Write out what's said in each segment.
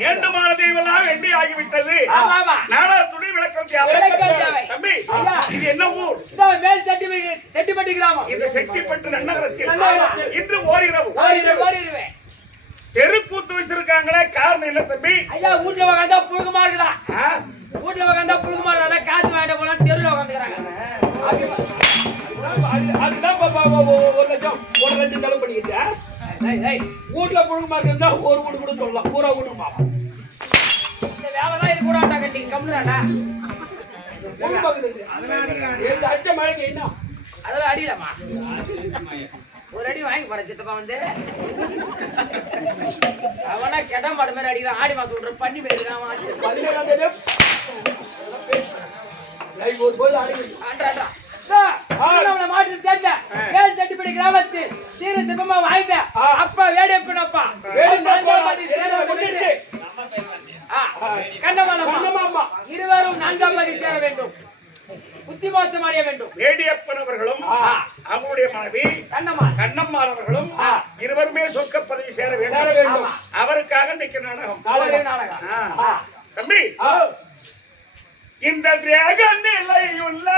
வேண்டுமான தெய்வம் வெண்டி ஆகிவிட்டது. நாடகத்துடைய விளக்கம் தேவை. தம்பி, இது என்ன ஊர்? மேல் செட்டிப்பட்டி கிராமம். இந்த செட்டிப்பட்டு நன்னகரத்தில் இன்று ஓரிரவு தெருக்கூத்து வச்சிருக்காங்களே, காரணம் இல்ல தம்பி. ஐயா, வீட்டுல உட்காந்தா புழுகமா இருக்குதா? வீட்டுல உட்காந்தா புழுகமா இருக்கா? காசு வாங்கிட்டு போலாம் தெருவில் உட்காந்துக்கிறாங்க. அதுதான் 1,00,000 செலவு பண்ணிக்கிட்டு வீட்டுல புழுகமா இருக்குன்னா ஒரு வீடு கூட சொல்லலாம். பூரா வீட்டுமா இந்த வேலைதான் இது கூட கட்டி கம்முடாடா. அச்ச மழைக்கு என்ன அதெல்லாம் அடியிலமா ஒரு அடி வாங்கி போற சித்தப்பா வந்து அவனா கெட்ட மாடு மாதிரி அடிக்கிறான். ஆடி மாசம் விடுற பண்ணி போயிருக்கான். 17ஆம் தேதி ஒரு போது அடிக்கிறான். மாட்டு சேர்ந்த மேல் செட்டிப்படி கிராமத்தில் சீர சிற்பமா வாய்ந்த அப்பா வேடியப்பனப்பா கண்ணம்மா இருவரும் 4ஆம் பதி சேர வேண்டும். புத்திமோட்சம் அடைய வேண்டும். வேடியப்பன் அவர்களும் அவருடைய மனைவி கண்ணம்மாள் அவர்களும் இருவருமே சொர்க்க பதவி சேர வேண்டும். அவருக்காக இன்னைக்கு நாடகம். தம்பி, இந்த தியாக நிலையுள்ள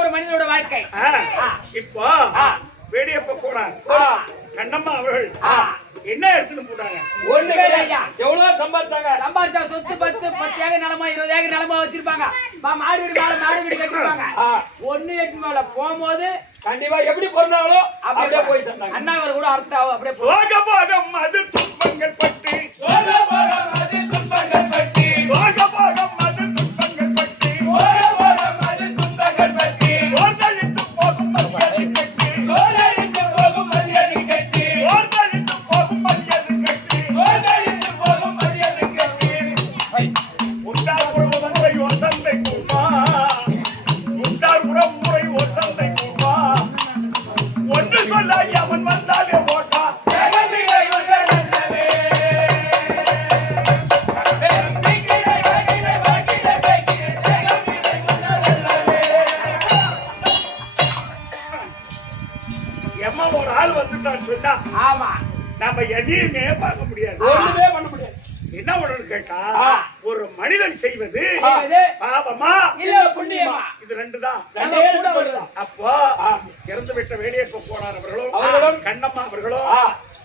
ஒரு மனிதனோட வாழ்க்கை. இப்போ வேடியப்ப போனார். கண்ணம்மா அவர்கள் என்ன எடுத்துட்டு போட்டாங்க? எவ்வளவு சம்பாதிச்சா சொத்து 10 ஏக்கர் நிலமா 20 ஏக்கர் நிலமா வச்சிருப்பாங்க. மாடு வீடு கட்டிருப்பாங்க. 1 ஏக்கர் மேல போகும்போது கண்டிப்பா எப்படி போனாலோ அப்படியே போய் சேர்ந்தாங்க. அண்ணாவர் கூட அர்த்தம் அப்படியே சோகபாகம் அது துன்பங்கள் பட்டு நம்ம எதையுமே பார்க்க முடியாது. என்ன ஒன்று கேட்டா, ஒரு மனிதன் செய்வது பாவமா இல்ல புண்ணியமா? இது ரெண்டு தான். அப்போ இறந்து விட்ட வேடியப்ப போனார் அவர்களும் கண்ணம்மா அவர்களும்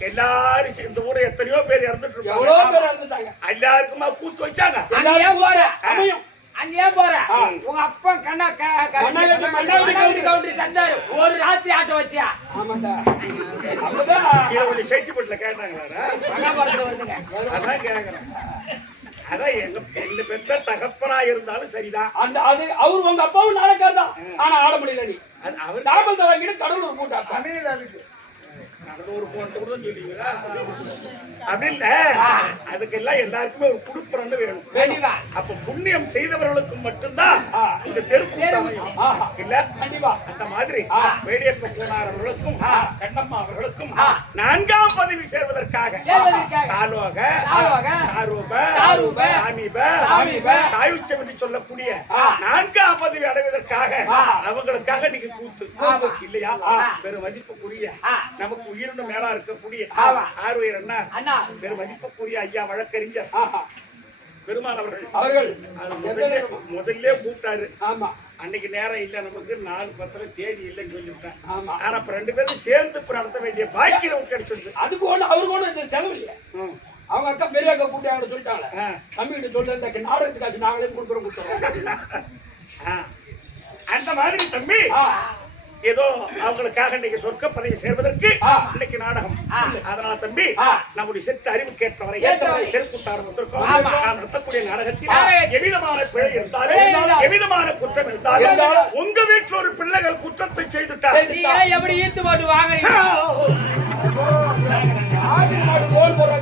எல்லாரும் இந்த ஊரை எத்தனையோ பேர் இறந்துட்டு இருப்பாங்க. எல்லாருக்குமா கூத்து வச்சாங்க. அங்கே போற உங்க அப்பா கவுண்டரி சந்தாரு ஒரு ராத்திரி ஆட்ட வச்சியா? செட்டிப்பட்டுல கேட்டாங்களா? அதான் கேக்குறேன். அதான் எங்க பெத்த தகப்பனா இருந்தாலும் சரிதான். அது அவரு உங்க அப்பாவும் நாடகாதான். ஆனா ஆட முடியல. நீ அவர் நாடகத்தை வாங்கிட்டு கடவுள் போட்டா அதுக்கு கடலூர் போட்டு கூட சொல்லுவீங்களா? அப்படி இல்ல, அதுக்கெல்லாம் எல்லாருக்குமே ஒரு குடுப்பறன்னு வேணும். அப்ப புண்ணியம் செய்தவர்களுக்கு மட்டும்தான் இந்த தெருக்கூட்டம் இல்ல. கண்டிப்பா அந்த மாதிரி வேடியப்ப போனார் அவர்களுக்கும் கண்ணம்மா அவர்களுக்கும் 4ஆம் பதவி சேர்வதற்காக சாலோக சாயுச்சம் என்று சொல்லக்கூடிய 4ஆம் பதவி அடைவதற்காக அவங்களுக்காக நீங்க கூத்து இல்லையா? பெரும் மதிப்புக்குரிய நமக்கு உயிரினும் மேலா இருக்கக்கூடிய ஆர்வயர் அண்ணா பெரும் மதிப்புக்குரிய ஐயா வழக்கறிஞர் பெருமாள் அவர்கள் முதல்ல கூப்பிட்டாரு. அன்னைக்கு நேரம் இல்ல, நமக்கு 4/10 தேதி இல்லைன்னு சொல்லிவிட்டேன். ஆனா இப்ப 2 பேரும் சேர்ந்து நடத்த வேண்டிய பாக்கியம் கிடைச்சிருக்கு. அதுக்கு ஒண்ணு அவருக்கு ஒண்ணு செலவு இல்லையா? அக்கா பெரிய அக்கா கூட்டி அவங்க சொல்லிட்டாங்க தம்பி கிட்ட சொல்ல இந்த நாடகத்துக்கு காசு நாங்களே கொடுத்துறோம். அந்த மாதிரி தம்பி ஏதோ அவங்களுக்காக இன்னைக்கு சொர்க்க பதவி சேர்வதற்கு இன்னைக்கு நாடகம். அதனால தம்பி நம்முடைய செத்த அறிவுக்கேற்றவரை தெருக்கூட்டாரம் வந்திருக்கோம். நாம் நடத்தக்கூடிய நாடகத்தில் எவ்விதமான பிழை இருந்தாலும் எவ்விதமான குற்றம் இருந்தாலும் உங்க வீட்டுல ஒரு பிள்ளைகள் குற்றத்தை செய்துட்டார் எப்படி ஈர்த்து போட்டு வாங்குறீங்க?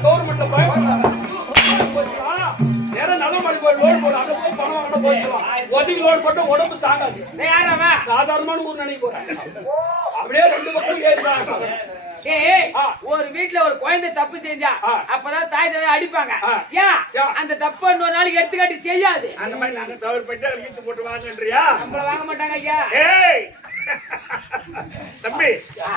கவர்மெண்ட்ல பயப்படுறாங்க. உடம்பு தாங்காது. சாதாரணமான ஊர் நினைக்க போறேன். அப்படியே 2 பக்கம் ஏறிதான். ஒரு வீட்டுல ஒரு குழந்தை தப்பு செஞ்சா அப்பதான் தாய் தந்தை அடிப்பாங்க. ஏன் அந்த தப்பு ஒரு நாளைக்கு எடுத்துக்காட்டி செய்யாது. அந்த மாதிரி நாங்க தவறு போயிட்டு இழுத்து போட்டு வாங்கன்றியா? நம்மள வாங்க மாட்டாங்க ஐயா. தம்பி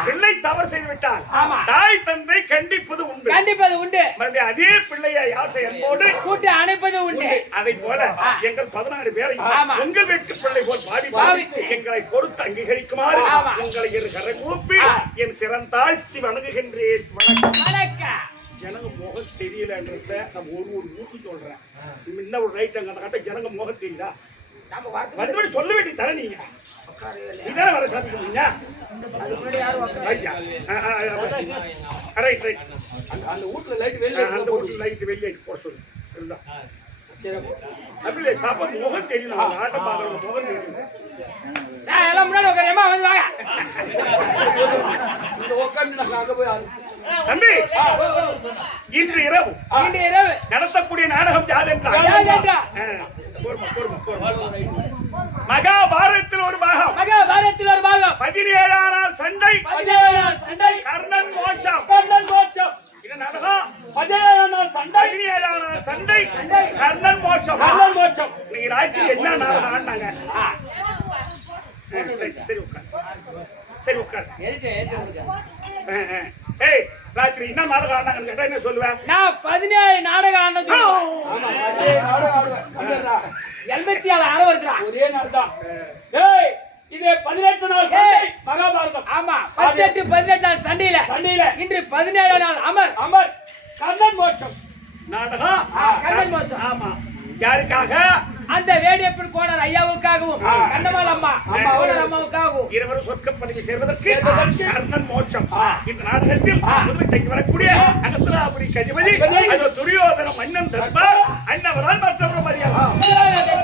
பிள்ளை தவறு செய்து விட்டால் தாய் தந்தை கண்டிப்பது உண்டு. கண்டிப்பது உண்டு. மறுபடியும் அதே பிள்ளையை ஆசை என்போடு கூட்டி அணைப்பது உண்டு. அதை போல எங்கள் 16 பேரை உங்கள் வீட்டு பிள்ளை போல் பாவித்து எங்களை பொறுத்து அங்கீகரிக்குமாறு உங்களை இரு கரை கூப்பி என் சிறந்தாழ்த்தி வணங்குகின்றேன். வணக்கம். ஜனங்க முகம் தெரியலன்றத நம்ம ஒரு ஊருக்கு சொல்றேன். இன்னும் ஒரு ரைட் அங்க கட்ட ஜனங்க முகம் தெரியுதா? வந்து சொல்ல வேண்டிய தர நீங்க இதான வர சாப்பிடுவீங்க. அந்த வீட்டுல லைட் வெளியே அந்த வீட்டுல லைட் வெளியே போட சொல்லு. அப்படி இல்லை சாப்பாடு முகம் தெரியல. ஆட்டம் பார்க்கற முகம் தெரியல. எல்லாம் முன்னாடி உட்காரமா வந்து வாங்க. இந்த உட்கார்ந்து அங்க போய் தம்பி இன்று இரவு நடத்தக்கூடிய நாடகம் யாதென்றால் மகாபாரதத்தில் ஒரு பாகம். 17ஆம் நாள் சண்டை. கர்ணன் மோட்சம். இது நாடகம் 17ஆம் நாள் சண்டை. கர்ணன் மோட்சம். நீங்க ராத்திரி என்ன நாடகம் ஆடினாங்க? சரி உட்கார். ஏய் ராத்திரி என்ன நாடகம் ஆடினாங்கன்னு கேட்டா என்ன சொல்லுவேன்? நான் 17 நாடகம் ஆடினது. 87 அறவருக்குறா. ஒரே நாள் தான். ஏய் இது 18 நாள் சண்டை மகாபாரதம். ஆமா 18 நாள் சண்டையில இன்று 17 நாள் அமர் கர்ணன் மோட்சம் நாடகம். கர்ணன் மோட்சம். ஆமா யாருக்காக? அந்த வேடியப்பன் கோணர் ஐயாவுக்காகவும் கண்ணம்மாள் அம்மாவுக்காகவும் இருவரும் சொர்க்க பதவி சேர்வதற்கு கர்ணன் மோட்சம். இந்த நாடகத்தில் முதலில் தங்கி வரக்கூடிய அகஸ்திராபுரி கதிபதி துரியோதன மன்னன் தர்பார் அன்னவரால் மற்றவர்கள் மரியாதை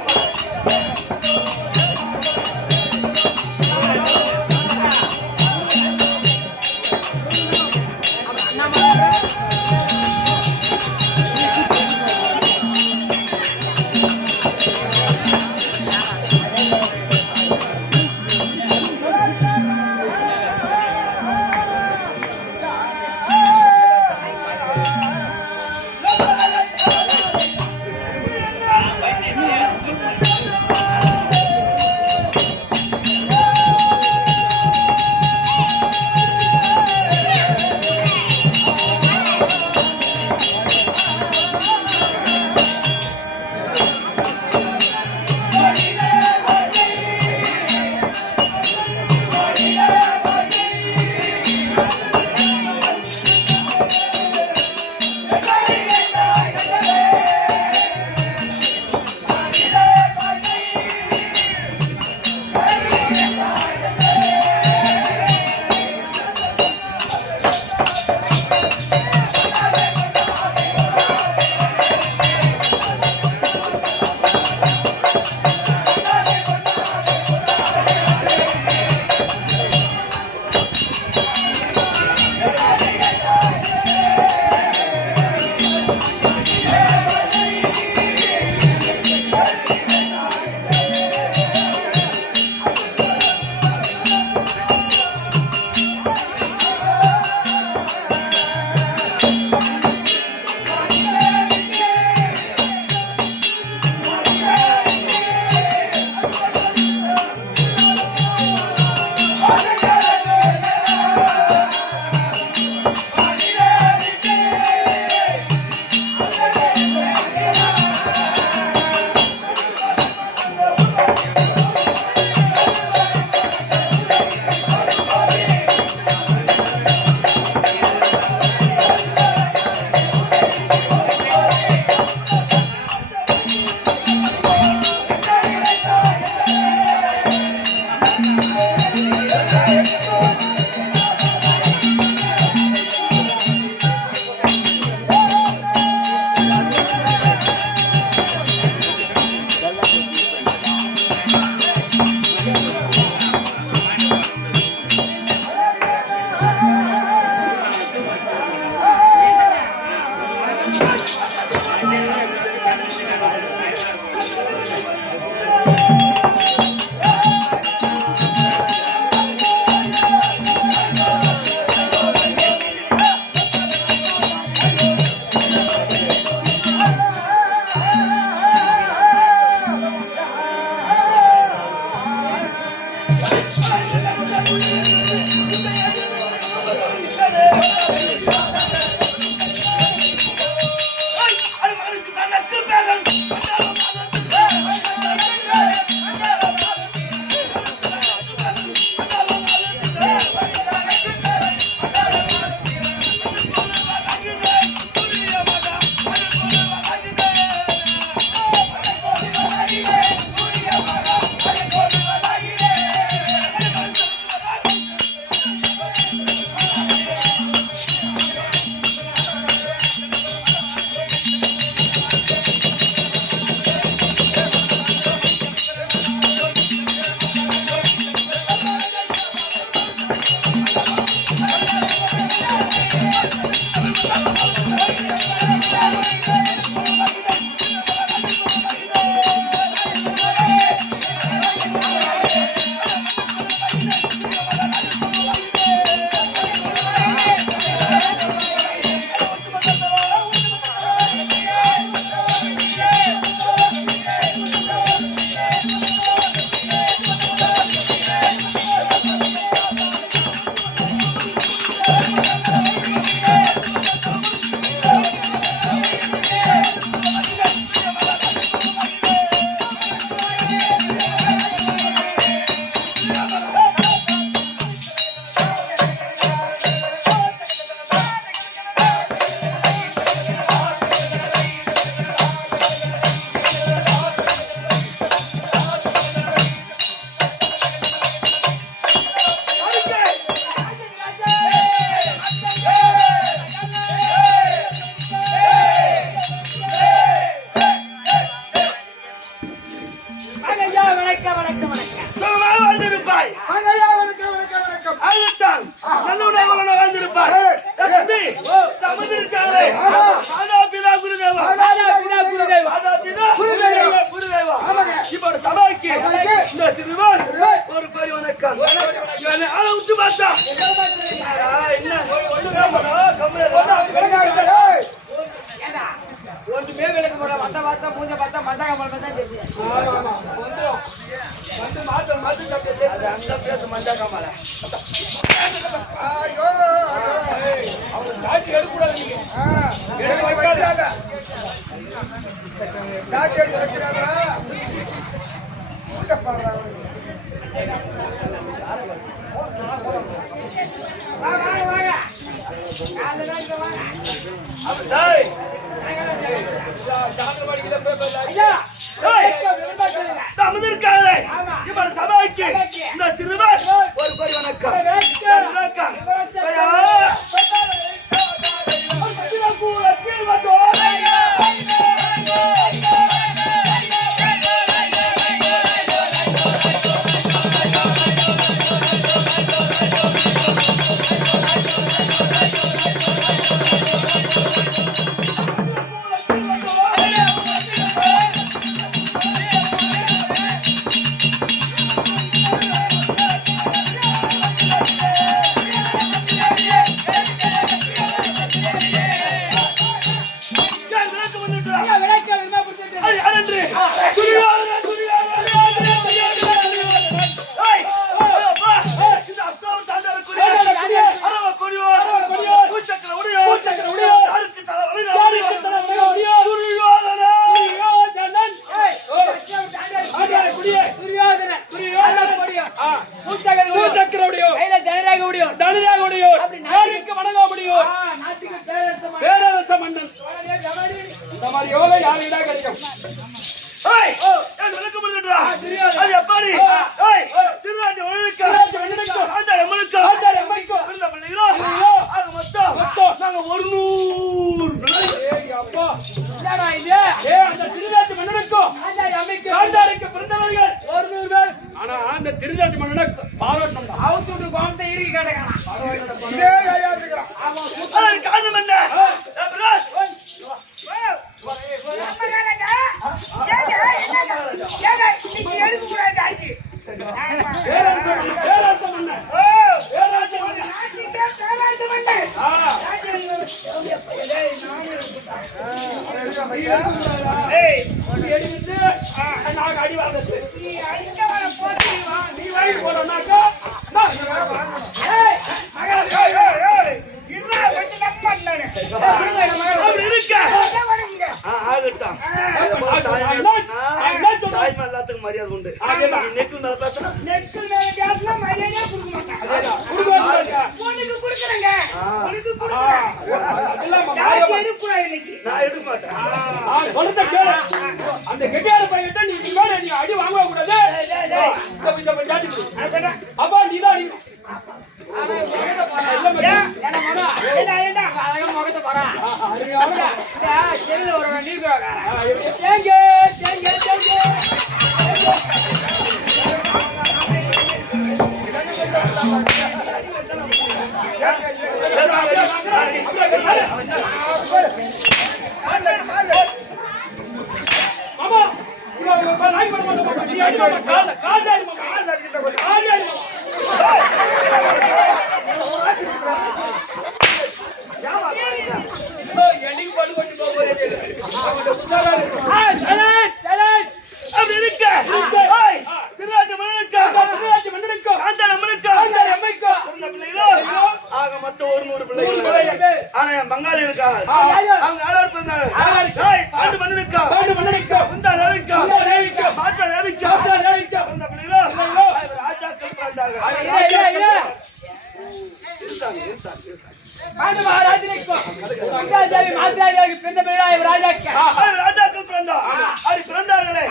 மசாலா பழம் தான் தெரியும். ஆமா வந்துரும் வந்து மாத்து மாத்து சாப்பிட்டு அது அங்க பேச மசாலா பழம். அவங்க காட்டி எடுக்கூடாது நீங்க எடுக்க வைக்காத காட்டி எடுத்து வச்சிடாதா வாங்க அந்த நாளைக்கு வாங்க. டேய் சாந்தவாடியில போய் ஐயா டேய் விரும்பா சொல்லுங்க. அமர்ந்திருக்காங்களே ஆமா. இவர் சபைக்கு இந்த சிறுவர் ஒரு கோடி வணக்கம் வணக்கம் ஐயா விளக்க விரும்பா கொடுத்துட்டு எல்லாத்துக்கும் மரியாதை உண்டு. நெக்கில் மேல பேசணும். நான் எடுக்க மாட்டேன். அந்த கெட்டியார பையன்ட்ட நீ அடி வாங்க கூடாது. அப்பா நீதான் அடி முகத்தை போறான் செல்ல ஒரு நீங்க பங்காளி இருக்கா அவங்க யாராவது பண்ணாங்க ராஜாக்கள் பிறந்தாங்க ராஜாக்கள் பிறந்தா அப்படி பிறந்தார்களே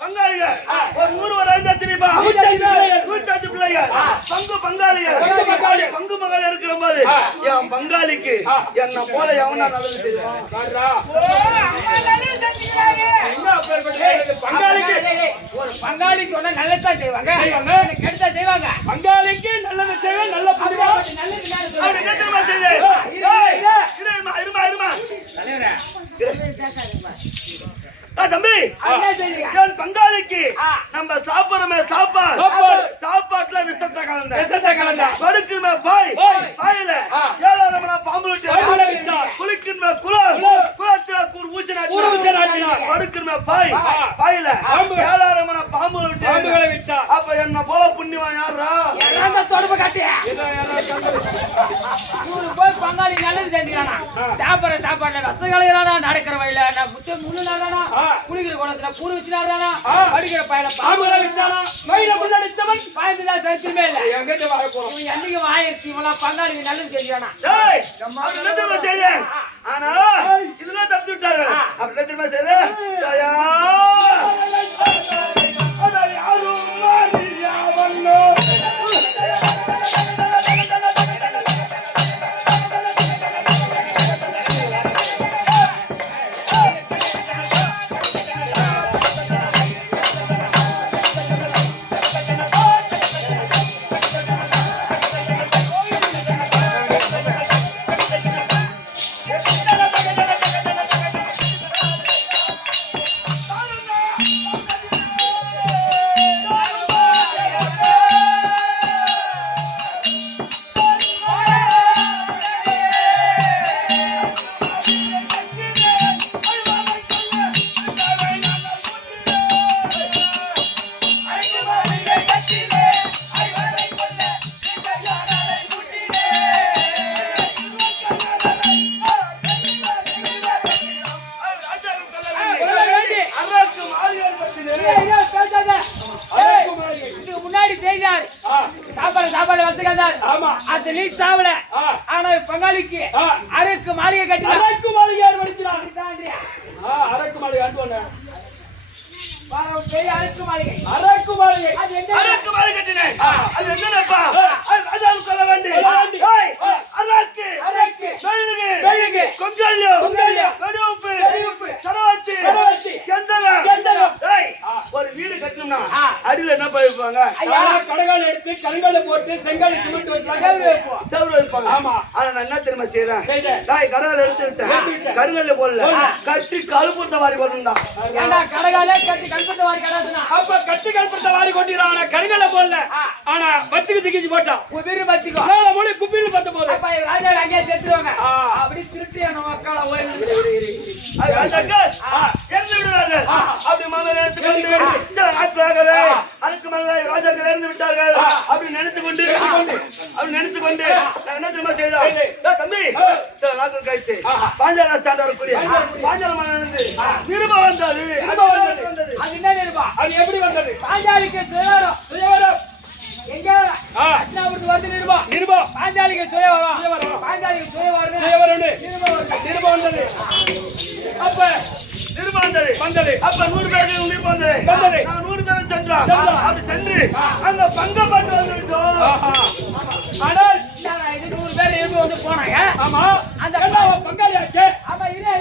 பங்காளிகள் ஒரு 100 வரை தெரியுமா 105 பிள்ளைகள் பங்கு மகள் இருக்கிற போது என் பங்காளிக்கு என்ன போல எவனா நல்லது செய்வான் ஒரு பங்காளிக்கு ஒண்ணு நல்லதான் செய்வாங்க கெடுத்தா செய்வாங்க பங்காளிக்கு நல்லது செய்வாங்க நல்ல தம்பி என் பங்காளிக்கு நம்ம சாப்பிடுறோமே சாப்பாட்டுல விஷத்தை கலந்த படுக்குமே பாயில ஏழாவது பாம்பு குளிக்குமே குளத்துல ஊசினாச்சு படுக்கிற பாயில ஏழாயிரமான பாம்புகளை விட்டா. அப்ப என்ன போல புண்ணியவன் யாரா? தொடர்பு காட்டி போய் பங்காளி நல்லது செஞ்சுக்கிறானா? சாப்பாடுல வசதி கலைகிறானா? நடக்கிற வழியில முச்சம் முன்னாடானா? குளிக்கிற குளத்துல கூறு வச்சுனாடானா? அடிக்கிற பயில பாம்புகளை விட்டானா? மயில முன்னடித்தவன் பாய்ந்துதான் சரித்திரமே இல்லை. என்னைக்கு ஆயிரத்தி இவெல்லாம் பங்காளிக்கு நல்லது செஞ்சுக்கிறானா? ஆனா இதெல்லாம் தப்பு விட்டாங்க. அப்படி திரும்ப செய்ய பங்காளிக்கு அரைக்கு மாளிகை கட்டி அரக்கு மாளிகை அரக்கு மாளிகை அரக்கு மாளிகை அரக்கு மாளிகை கட்டினேன். அது என்னப்பா? அது சொல்ல வேண்டிய அரக்கு அரக்கு மெழுகு கொங்கல்யம் கடுப்பு சரவாச்சி கந்தகம். ஒரு வீடு கட்டணும்னா அடியில என்ன பண்ணிருப்பாங்க? கடகால் எடுத்து கருங்கல்ல போட்டு செங்கல் சிமெண்ட் வச்சு வைப்பாங்க. ஆமா. ஆனா நான் என்ன தெரியுமா செய்யறேன்? கடகால் எடுத்துட்டேன், கருங்கல்ல போடல, கட்டி கழுப்புட்ட வாரி போட்டுருந்தா. கடகாலே கட்டி கழுப்புட்ட வாரி கடாதுனா அப்ப கட்டி கழுப்புட்ட வாரி கொட்டிரான கருங்கல்ல போடல. ஆனா பத்திக்கு திக்கிச்சு போட்டான். குபிரு பத்திக்கு மேல போய் குபிரு பத்த போற. அப்ப ராஜா அங்கே செத்துவாங்க. அப்படி திருட்டியான மக்கள ஓய் அது ராஜாக்கள் எங்க விடுவாங்க? அப்படி மனதில் எடுத்துக்கொண்டு நாட்களாகவே அதுக்கு மேல ராஜாக்கள் இறந்து விட்டார்கள் அப்படி நினைத்துக்கொண்டு நான் என்ன தெரியுமா செய்தோம்? தம்பி சில நாட்கள் கழித்து பாஞ்சால ஸ்டாண்ட் வரக்கூடிய பாஞ்சால மன்னன் நிருப வந்தது. அது என்ன நிருபா? அது எப்படி வந்தது? பாஞ்சாலிக்கு சுயவரம் எங்க அஸ்னாபுரத்து வந்து நிருபா பாஞ்சாலிக்கு சுயவரம் பாஞ்சாலிக்கு சுயவரம் நிருப வந்தது. அப்ப நிருப வந்தது. அப்ப 100 பேருக்கு நிருப வந்தது. நான் 100 பேரும் சென்றோம். அப்படி சென்று அங்க பங்கப்பட்டு வந்து விட்டோம். ஆனால் 100 பேர் நிருப வந்து போனாங்க. ஆமா. அந்த பங்காளி ஆச்சு. ஆமா இரு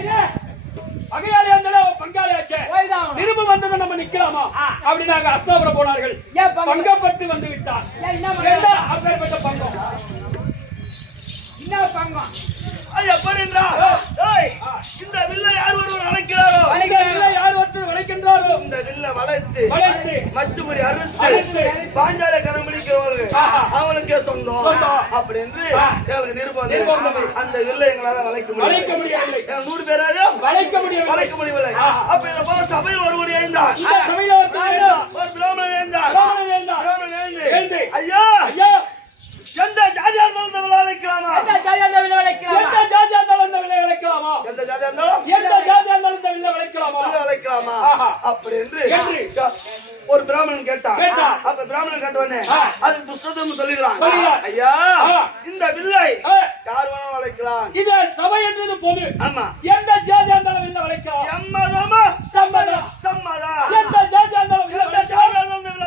பகையாளி இருந்தாலும் பங்காளி ஆச்சு. நிருப வந்ததை நம்ம நிக்கலாமா? அப்படி நாங்க அஸ்தாபுரம் போனார்கள். பங்கப்பட்டு வந்து விட்டார். அப்பேற்பட்ட பங்கம் என்ன பங்கம்? இந்த வில்லை யார் ஒருவர் அழைக்கிறாரோ யார் ஒருத்தர் வளைக்கின்றாரோ இந்த வில்லை வளைத்து மச்சுமுறி அறுத்து பாஞ்சால கரமளிக்கிறவர்கள் அவனுக்கே சொந்தம் அப்படி என்று நிருபம். அந்த வில்லை எங்களால வளைக்க முடியவில்லை. 100 பேராக வளைக்க முடியவில்லை. அப்ப இதை போல சபையில் ஒருவர் எழுந்தார். ஒரு பிராமணன் எழுந்தார். ஐயா எந்த ஜாதியா இருந்தாலும் விளைவிக்கலாமா? எந்த ஜாதியா இருந்தாலும் விளைவிக்கலாமா? அப்படி என்று ஒரு பிராமணன் கேட்டான். அப்ப பிராமணன் கேட்டவனே அது துஷ்டதம் சொல்லுகிறான். ஐயா இந்த வில்லை யார் வேணாலும் வளைக்கலாம். இது சபை என்றது பொது. ஆமா. எந்த ஜாதியா இருந்தாலும் வில்லை வளைக்கலாம். சம்மதம். எந்த ஜாதியா இருந்தாலும் வில்லை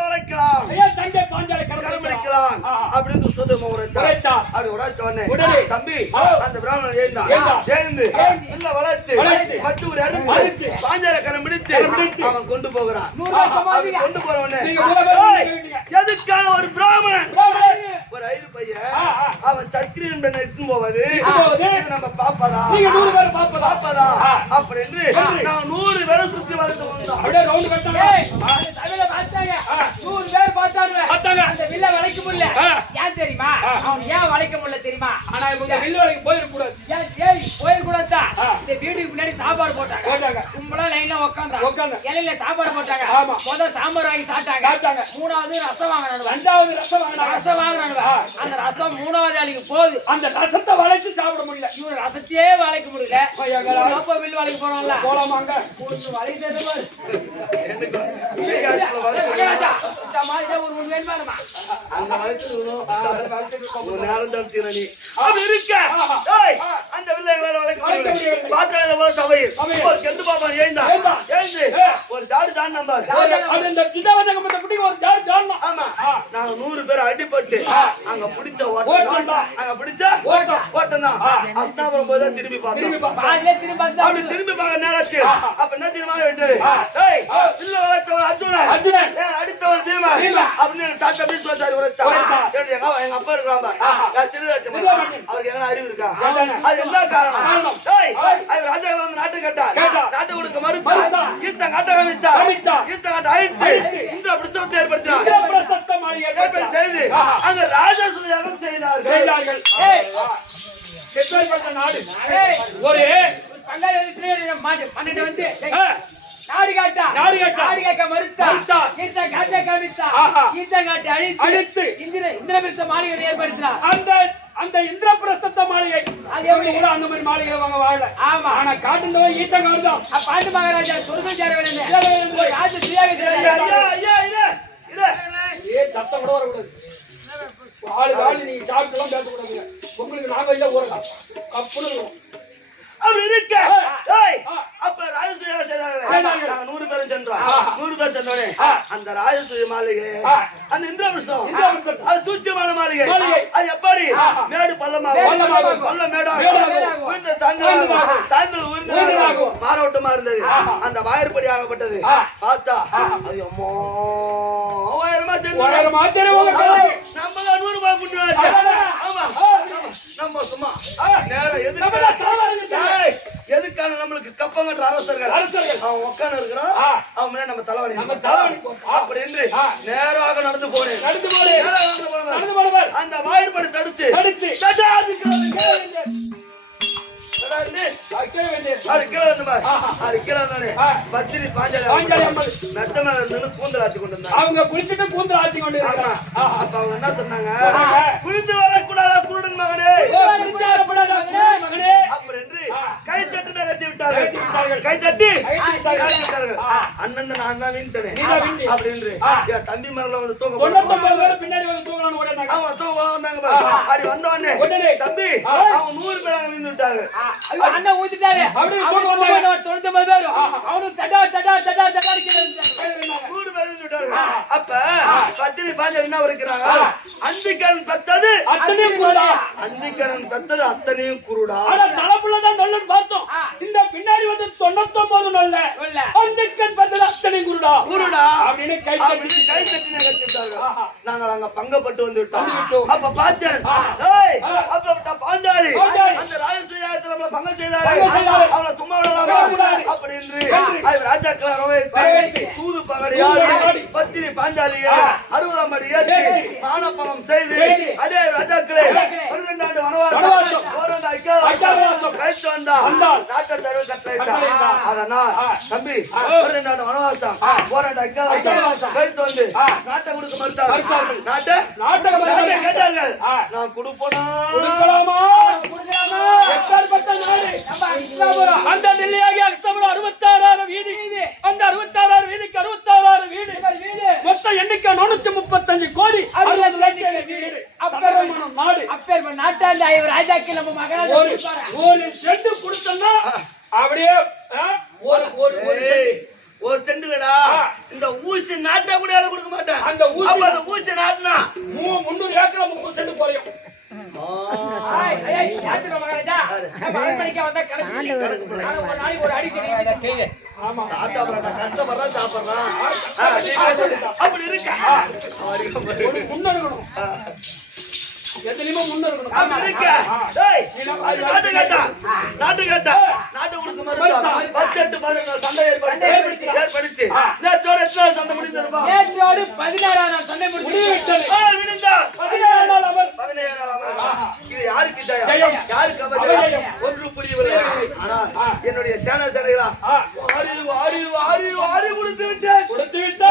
வளைக்கலாம். தங்கை பாஞ்சாலை கரமளிக்கலாம் அப்படின்னு துஷ்டதம் உரைத்தார். அப்படி உரைத்தவனே தம்பி அந்த பிராமணன் எழுந்து வில்லை வளைத்து மற்றொரு அறுத்து பாஞ்சாலை கரம் பிடித்து அவன் கொண்டு போகிறான். கொண்டு போறவனே எதுக்கான ஒரு பிராமணன் ஒரு ஐரு பையன் அவன் சத்திரி என்பதை இட்டுன்னு போவது போவது. இது நம்ம பாப்பதா நீங்க 100 பேர் பாப்பதா பாப்பதா அப்படி என்று நான் 100 பேரை சுத்தி வளர்த்து வந்தோம். அப்படியே ரவுண்ட் கட்டாங்க ஏய், அந்த சபையில பார்த்தாங்க. 100 பேர் பார்த்தாங்க. பார்த்தாங்க. அந்த வில்ல வளைக்க முடியல. ஏன் தெரியுமா? அவன் ஏன் வளைக்க முடியல தெரியுமா? ஆனா இவங்க வில்லு வேலைக்கு போயிட கூடாது. ஏய், போயிடக்கூடாதா? இந்த வீட்டுக்கு முன்னாடி சாப்பாடு போட்டாங்க. போட்டாங்க. கும்பலா லைன்ல உட்கார்ந்தாங்க. உட்கார்ந்தாங்க. இலையில சாப்பாடு போட்டாங்க. ஆமா. முதல்ல சாம்பார் வாங்கி சாப்பிட்டாங்க. சாப்பிட்டாங்க. மூணாவது ரசம் வாங்கினாங்க. ரெண்டாவது ரசம் வாங்கினாங்க. ரசம் வாங்கினாங்க. அந்த ரசம் மூணாவது ஆளுக்கு போகுது. அந்த ரசத்தை வளைச்சு சாப்பிட முடியல. இவரு ரசத்தையே வளைக்க முடியல. அப்ப வில்லு வளைக்க போறோம்ல. போலாமாங்க? வளைக்கிறது பாரு. எனக்கு கைகாசுல வளர்த்து மகாராஜா, இந்த மாதிரி ஒரு ஒண்ணு வேணுமா நம்ம? அந்த வளர்த்து ஒரு நேரம் தடுச்சுக்கிற நீ அப்படி இருக்க ஏய், அந்த வில்லை எங்களால வளர்க்க முடியல. பார்த்தா இந்த போல சபையில் ஒரு கெண்டு பாப்பான் எழுந்து ஒரு ஜாடு ஜான் நம்பார். அது இந்த சின்னவனுக்கு மத்த குட்டிக்கு ஒரு ஜாடி ஜாடணும். ஆமா நாங்க 100 பேர் அடிபட்டு அங்க பிடிச்ச ஓட்டம் தான். அங்க பிடிச்ச ஓட்டம். ஓட்டம் தான். அஸ்தாபுரம் போய் தான் திரும்பி பார்த்தோம். பாதியிலே திரும்ப வந்தா அப்படி திரும்பி பார்க்க நேரத்தில் அப்ப என்ன தெரியுமா வேண்டியது? ஏய், வில்ல வளர்த்தவன் அர்ஜுனன், அர்ஜுனன். அடித்தவன் பீமன் அப்படின்னு எனக்கு தாத்தா வீட்டு வந்தாரு உரைத்தான். எங்க அப்பா இருக்கிறாங்க அவருக்கு எங்க அறிவு இருக்கா? அது என்ன காரணம்? ஏய், அவர் ராஜா வந்து நாட்டு கேட்டார். நாட்டை கொடுக்க மறுத்தார். ஈத்த காட்ட காமித்தார். ஈத்த காட்ட அழித்து இந்த பிரச்சனை ஏற்படுத்தினார். பிரசத்த மாளிகை ஏற்படி செய்து அங்க ராஜாசுர யாகம் செய்தார்கள். செய்தார்கள். எப்பேற்பட்ட நாடு. ஏய், ஒரு பங்காளி வந்து மாட்டு பண்ணிட்டு வந்து ஆ, நாடு காட்டா நாடு காட்டா. நாடு காட்ட மறுத்தா மறுத்தா. ஈத்த காட்ட காமித்தா ஆஹா. ஈத்த காட்ட அழித்து. அழித்து இந்திரபிரஸ்த மாளிகை ஏற்படுத்தினார். அந்த அந்த இந்திரபிரசத்த மாளிகை அது எப்படி கூட அந்த மாதிரி மாளிகை வாங்க வாழல. ஆமா. ஆனா காட்டுந்தவன் ஈட்டங்காடு தான். பாண்டு மகாராஜா சொர்க்கம் சேர வேண்டிய ராஜ தியாக ஐயா ஐயா இரு இரு ஏ சத்தம் கூட வரக்கூடாது. ஆளு நீங்க சாப்பிட்டுலாம் பேசக்கூடாதுங்க. உங்களுக்கு நாங்க இல்ல ஊரலாம் கப்புனு அப்படி இருக்க ஏய், அப்ப ராஜசூய செய்தார்கள். நாங்க 100 பேரும் சென்றோம். 100 பேர் சென்றோனே அந்த ராஜசூய மாளிகை அந்த இந்திரபிரஸ்தம் அது சூட்சமான மாளிகை. அது எப்படி மேடு பள்ளமாகும் பள்ளம் மேடாகும் உயர்ந்த தாங்கள் உயர்ந்த மாரோட்டமா இருந்தது. அந்த வாயிற்படி ஆகப்பட்டது. பார்த்தா அது அம்மா உயரமா தெரியும். நம்ம 100 ரூபாய் புண்ணு ஆமா நம்ம சும்மா நேரம் எதுக்கான நம்மளுக்கு கப்பங்கன்ற அரசர்கள் அவன் உட்கார்ந்து இருக்கிறான். அவன் முன்னாடி நம்ம தலைவலி அப்படி என்று நேராக நடந்து போனேன். அந்த வாயிற்படி தடுத்து அவங்க குளிச்சுட்டு கூந்தல் ஆத்தி கொண்டு அப்ப அவங்க என்ன சொன்னாங்க? புரிந்து வரக்கூடாதா குருடன் மகனே மகனே அப்படி என்று கை தட்டு கத்தி விட்டார்கள். கை தட்டி அண்ணன் நான் தான் வீழ்த்தனேன் அப்படி என்று தம்பி மரல வந்து தூக்க பின்னாடி வந்து தூங்கணும் உடனே அவன் தூக்க வந்தாங்க. அப்படி வந்த உடனே தம்பி அவன் 100 பேர் அங்க வீழ்ந்து விட்டாங்க. அண்ணன் ஊத்திட்டாரு. அப்படி 99 பேர் அவனுக்கு தடா தடா தடா தடா 100 பேர் வீழ்ந்து விட்டாங்க. அப்ப பத்தினி பாஞ்சல் என்ன இருக்கிறாங்க? அந்திக்கரன் பெத்தது அத்தனையும் குருடா. அந்திக்கரன் பெத்தது அத்தனையும் குருடா. ஆனா தலைப்புள்ளதான் நல்லன்னு பார்த்தோம். இந்த பின்னாடி வந்து 99 நல்ல அந்திக்கன் பெத்தது அத்தனையும் குருடா குருடா அப்படின்னு கை அப்படி கை தட்டி கத்திட்டாங்க. நாங்கள் அங்க பங்கப்பட்டு வந்து விட்டோம். விட்டோம். அப்ப பார்த்தேன் ஏய், அப்ப பாஞ்சாலி அந்த ராஜசூயத்துல நம்மள பங்கம் செய்தாரு. அவளை சும்மா விடலாமா அப்படி என்று அவர் ராஜாக்களை வரவேற்று தூது பகடியாடி பத்தினி பாஞ்சாலியை 60ஆம் அடி ஏற்றி மானப்பணம் செய்து அதே ராஜாக்களே 12 ஆண்டு வனவாசம் ஓராண்டு ஐக்கியம் கழித்து வந்தால் நாட்டை தருவ கட்டளையிட்டார். அதனால் தம்பி 12 ஆண்டு வனவாசம் ஓராண்டு ஐக்கியம் கழித்து வந்து நாட்டை கொடுக்க மறுத்தார்கள். நாட்டை கேட்டார்கள். நான் கொடுப்போனா கொடுக்கலாமா எப்பேற்பட்ட நாடு அந்த டெல்லியாகி அஸ்தபுரம் 66 வீடு. அந்த 66 வீதிக்கு 66 வீடு மொத்த எண்ணிக்கை 435 கோடி 60 லட்சம் வீடு. அப்பேற்பட்ட நாடு. அப்பேற்பட்ட நாட்டாண்ட ராஜாக்கு நம்ம மகனாக ஒரு செண்டு கொடுத்தோம்னா அப்படியே ஒரு செண்டுலடா இந்த ஊசி நாட்டா கூட யாரும் கொடுக்க மாட்டேன். அந்த ஊசி நாட்டுனா 300 ஏக்கர் 30 செண்டு குறையும். ஒரு அடி ஆமா சாப்பிடுறான் கஷ்டப்படுறான் சாப்பிடுறான் அப்படி இருக்க முன்னெடுக்கணும். எத்தனையுமே முன்ன இருக்கணும். அப்படி இருக்க. டேய், நாட்டு கேட்டா நாட்டு கொடுக்க மாதிரி பட்ஜெட் பாருங்க சண்டை ஏற்படுத்தி நேற்றோட எத்தனை சண்டை முடிந்திருப்பா? நேற்றோடு 16ஆம் நாள் சண்டை முடிந்து விடுந்தா 17 நாள் அவர் 17 நாள் அவர். இது யாருக்கு ஜெயம்? யாருக்கு அபஜயம்? ஒன்று புரியவில்லை. ஆனால் என்னுடைய சேனா சேனைகளா ஆறு கொடுத்து விட்டேன்.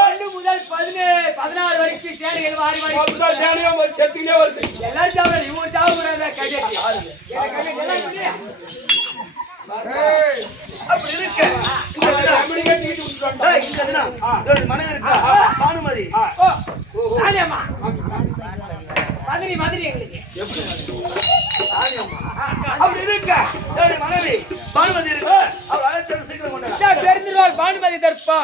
1 முதல் 16 வரைக்கும் சேனைகள் வாரி வாரி சேனையும் ஒரு செத்துக்கிட்டே வருது. எல்லாரும் சாப்பிட இவங்க சாப்பிடாத கையெட்டி அப்படி இருக்க இந்த தினம் என்னுடைய மனைவி இருக்கா பானுமதி. ராணியம்மா மதுரை எங்களுக்கு அப்படி இருக்க என்னுடைய மனைவி பானுமதி இருக்கு. அவர் அழைச்சல் சீக்கிரம் கொண்டாங்க. பெருந்திருவாள் பானுமதி தற்பா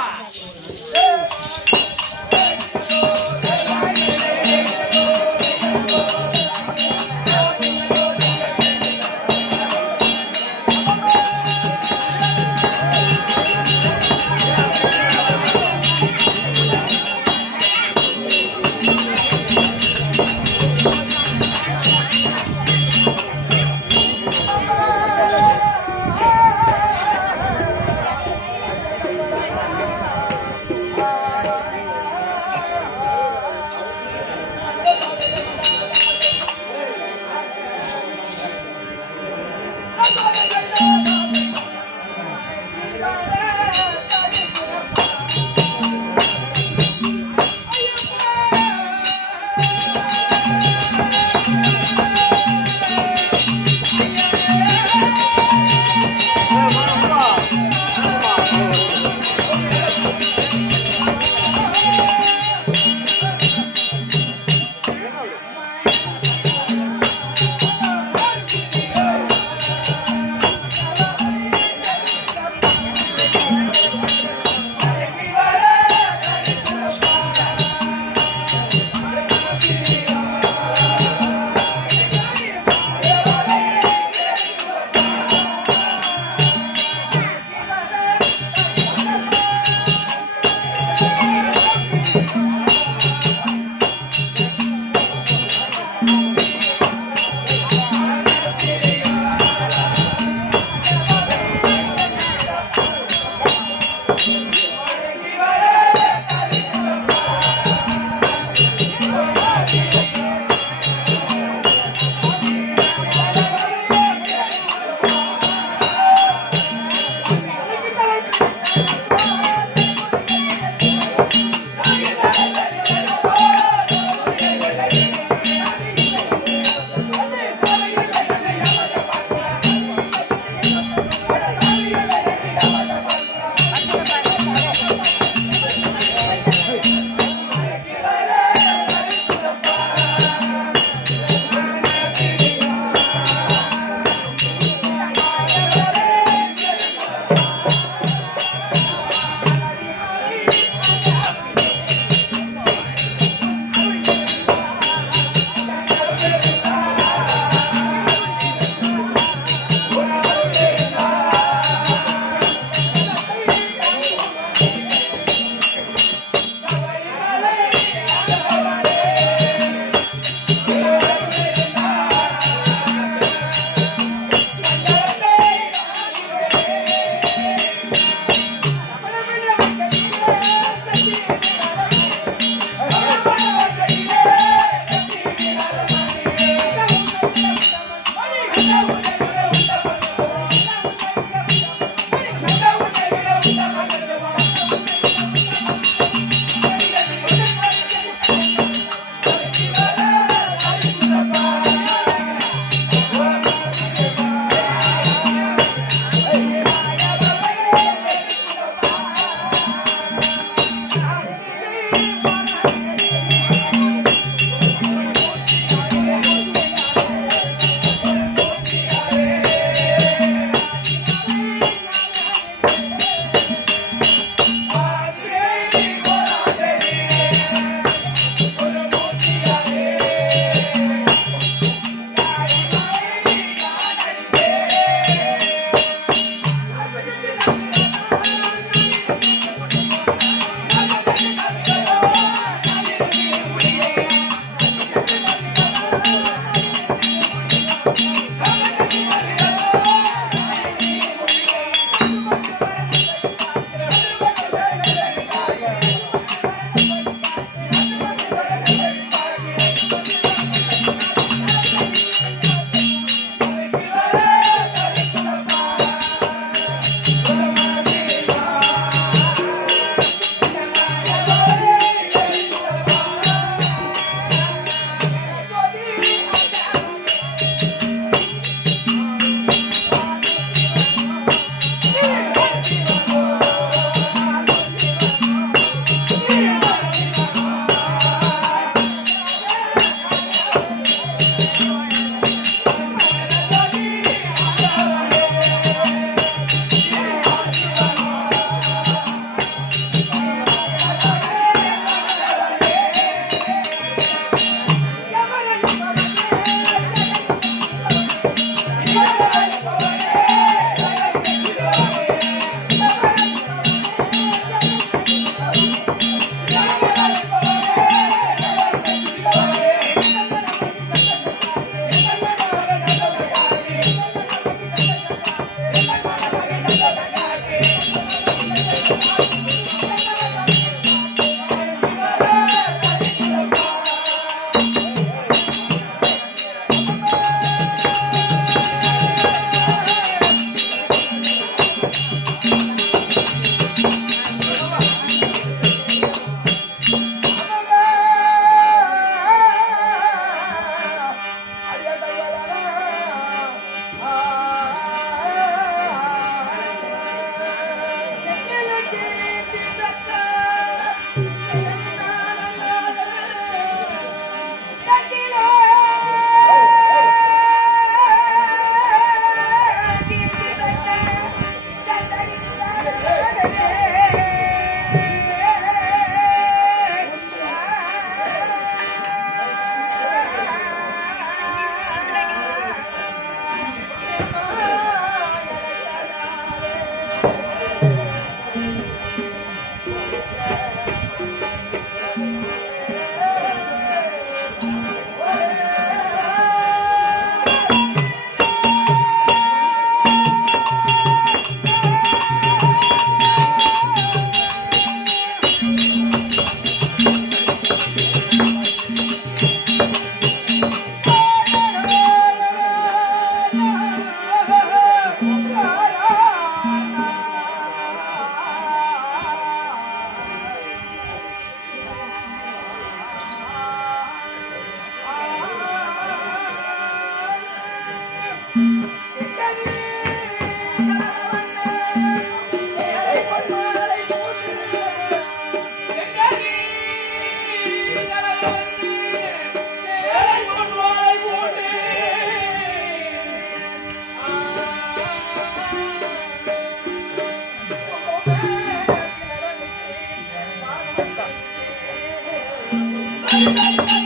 ஆ